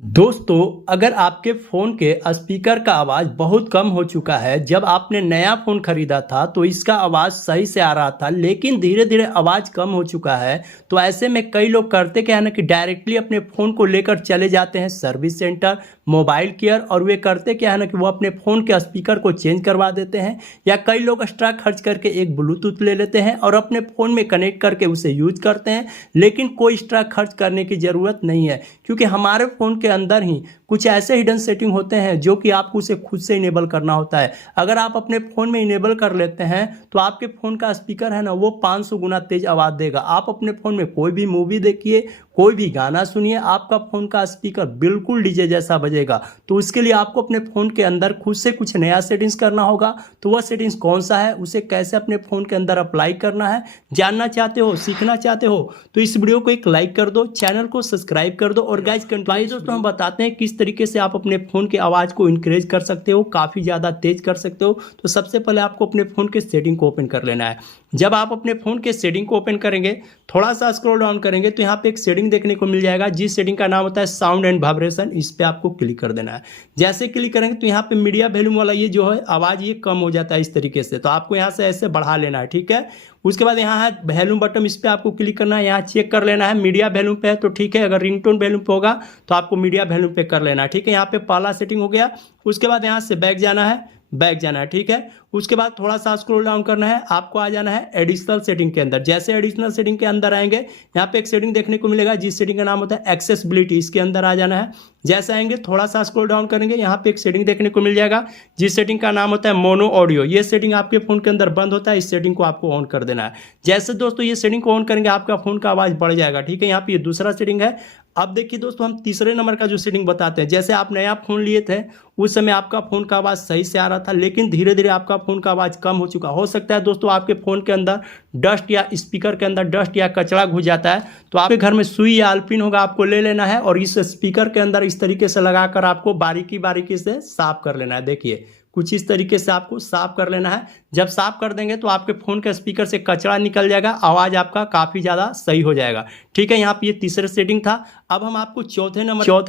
दोस्तों, अगर आपके फ़ोन के स्पीकर का आवाज़ बहुत कम हो चुका है, जब आपने नया फ़ोन खरीदा था तो इसका आवाज़ सही से आ रहा था, लेकिन धीरे-धीरे आवाज़ कम हो चुका है, तो ऐसे में कई लोग करते क्या है ना कि डायरेक्टली अपने फ़ोन को लेकर चले जाते हैं सर्विस सेंटर, मोबाइल केयर और वे करते क्या है ना कि वो अपने फ़ोन के स्पीकर को चेंज करवा देते हैं या कई लोग एक्स्ट्रा खर्च करके एक ब्लूटूथ ले लेते हैं और अपने फ़ोन में कनेक्ट करके उसे यूज़ करते हैं, लेकिन कोई एक्स्ट्रा खर्च करने की ज़रूरत नहीं है क्योंकि हमारे फ़ोन के अंदर ही कुछ ऐसे हिडन सेटिंग होते हैं जो कि आपको उसे खुद से इनेबल करना होता है। अगर आप अपने फ़ोन में इनेबल कर लेते हैं तो आपके फ़ोन का स्पीकर है ना वो 500 गुना तेज आवाज़ देगा। आप अपने फ़ोन में कोई भी मूवी देखिए, कोई भी गाना सुनिए, आपका फ़ोन का स्पीकर बिल्कुल डीजे जैसा बजेगा। तो उसके लिए आपको अपने फ़ोन के अंदर खुद से कुछ नया सेटिंग्स करना होगा। तो वह सेटिंग्स कौन सा है, उसे कैसे अपने फ़ोन के अंदर अप्लाई करना है, जानना चाहते हो, सीखना चाहते हो तो इस वीडियो को एक लाइक कर दो, चैनल को सब्सक्राइब कर दो और गाइस कंटिन्यू दोस्तों हम बताते हैं किस तरीके से आप अपने फ़ोन की आवाज़ को इंक्रीज कर सकते हो, काफ़ी ज़्यादा तेज कर सकते हो। तो सबसे पहले आपको अपने फ़ोन के सेटिंग को ओपन कर लेना है। जब आप अपने फ़ोन के सेटिंग को ओपन करेंगे, थोड़ा सा स्क्रॉल डाउन करेंगे तो यहाँ पे एक सेटिंग देखने को मिल जाएगा, जिस सेटिंग का नाम होता है साउंड एंड वाइब्रेशन। इस पे आपको क्लिक कर देना है। जैसे क्लिक करेंगे तो यहाँ पे मीडिया वॉल्यूम वाला ये जो है आवाज़ ये कम हो जाता है इस तरीके से, तो आपको यहाँ से ऐसे बढ़ा लेना है, ठीक है। उसके बाद यहाँ है वॉल्यूम बटन, इस पे आपको क्लिक करना है, यहाँ चेक कर लेना है मीडिया वॉल्यूम पे है तो ठीक है, अगर रिंगटोन वॉल्यूम पे होगा तो आपको मीडिया वॉल्यूम पे कर लेना है, ठीक है। यहाँ पे पहला सेटिंग हो गया। उसके बाद यहाँ से बैक जाना है, ठीक है। उसके बाद थोड़ा सा स्क्रॉल डाउन करना है, आपको आ जाना है एडिशनल सेटिंग के अंदर। जैसे एडिशनल सेटिंग के अंदर आएंगे, यहाँ पे एक सेटिंग देखने को मिलेगा जिस सेटिंग का नाम होता है एक्सेसिबिलिटी, इसके अंदर आ जाना है। जैसे आएंगे थोड़ा सा स्क्रॉल डाउन करेंगे, यहाँ पे एक सेटिंग देखने को मिल जाएगा जिस सेटिंग का नाम होता है मोनो ऑडियो। ये सेटिंग आपके फोन के अंदर बंद होता है, इस सेटिंग को आपको ऑन कर देना है। जैसे दोस्तों ये सेटिंग को ऑन करेंगे आपका फोन का आवाज बढ़ जाएगा, ठीक है। यहाँ पे ये दूसरा सेटिंग है। अब देखिए दोस्तों, हम तीसरे नंबर का जो सेटिंग बताते हैं, जैसे आप नया फोन लिए थे उस समय आपका फोन का आवाज सही से आ रहा था, लेकिन धीरे धीरे आपका फोन का आवाज कम हो सकता है दोस्तों आपके फोन के अंदर डस्ट या स्पीकर के अंदर डस्ट या कचरा घुस जाता है, तो आपके घर में सुई या अल्पिन होगा, आपको ले लेना है और इस स्पीकर के अंदर इस तरीके से लगाकर आपको बारीकी बारीकी से साफ कर लेना है। देखिए कुछ इस तरीके से आपको साफ कर लेना है। जब साफ कर देंगे तो आपके फोन के स्पीकर से कचरा निकल जाएगा, आवाज आपका काफी ज्यादा सही हो जाएगा, ठीक है। यहाँ पे ये तीसरे सेटिंग था। अब हम आपको चौथे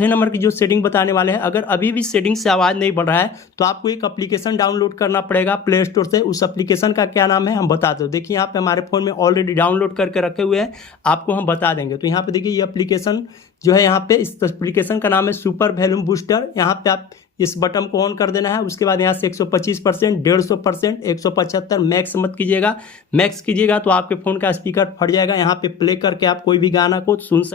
नंबर की जो सेटिंग बताने वाले हैं। अगर अभी भी सेटिंग से आवाज नहीं बढ़ रहा है तो आपको एक एप्लीकेशन डाउनलोड करना पड़ेगा प्ले स्टोर से। उस एप्लीकेशन का क्या नाम है हम बता दो। देखिए यहाँ पे हमारे फोन में ऑलरेडी डाउनलोड करके रखे हुए हैं, आपको हम बता देंगे। तो यहाँ पे देखिए ये एप्लीकेशन जो है, यहाँ पे इस एप्लीकेशन का नाम है सुपर वॉल्यूम बूस्टर। यहाँ पे आप इस बटन को ऑन कर देना है। उसके बाद यहाँ से 125%, 150%, 175 मैक्स मत कीजिएगा। मैक्स कीजिएगा तो आपके फोन का स्पीकर फट जाएगा। यहाँ पे प्ले करके आप कोई भी गाना को सुन